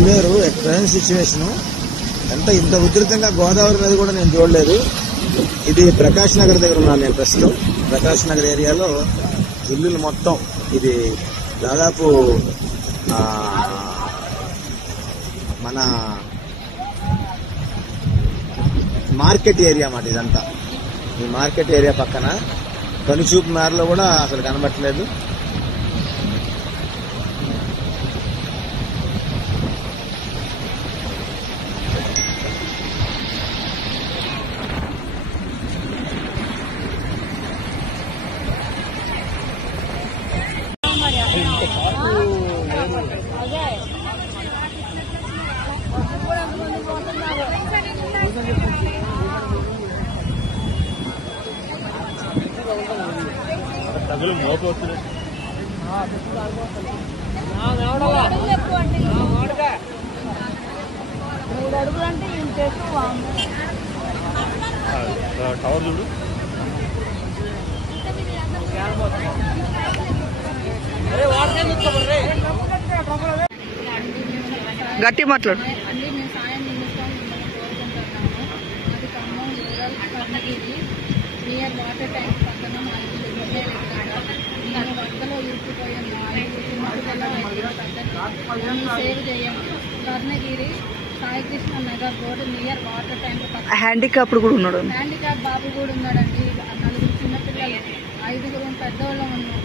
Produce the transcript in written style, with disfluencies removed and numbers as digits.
Pileru present situation ఇంత ఉధృతంగా గోదావరి నది కూడా నేను చూడలేదు. ఇది ప్రకాష్ నగర్ దగ్గర ఉన్నాను నేను ప్రస్తుతం. ప్రకాష్ నగర్ ఏరియాలో ఇల్లులు మొత్తం ఇది దాదాపు మన మార్కెట్ ఏరియా అన్నమాట. ఇదంతా ఈ మార్కెట్ ఏరియా పక్కన కనుచూపు మేరలో కూడా అసలు కనబట్టలేదు. తగులు మోపోతుంది. టవర్ చూడు. గట్టి మాట్లాడు. నియర్ వాటర్ ట్యాంక్ పక్కన వరదలో ఇరుక్కుపోయి సేవ్ చేయండి. Karnagiri Saikrishna Nagar road near water tank పక్కన హ్యాండిక్యాప్డ్ కూడా ఉన్నాడు. హ్యాండిక్యాప్ బాబు కూడా ఉన్నాడండి. 4 చిన్నపిల్లలు, 5 పెద్దవాళ్ళు ఉన్నాం.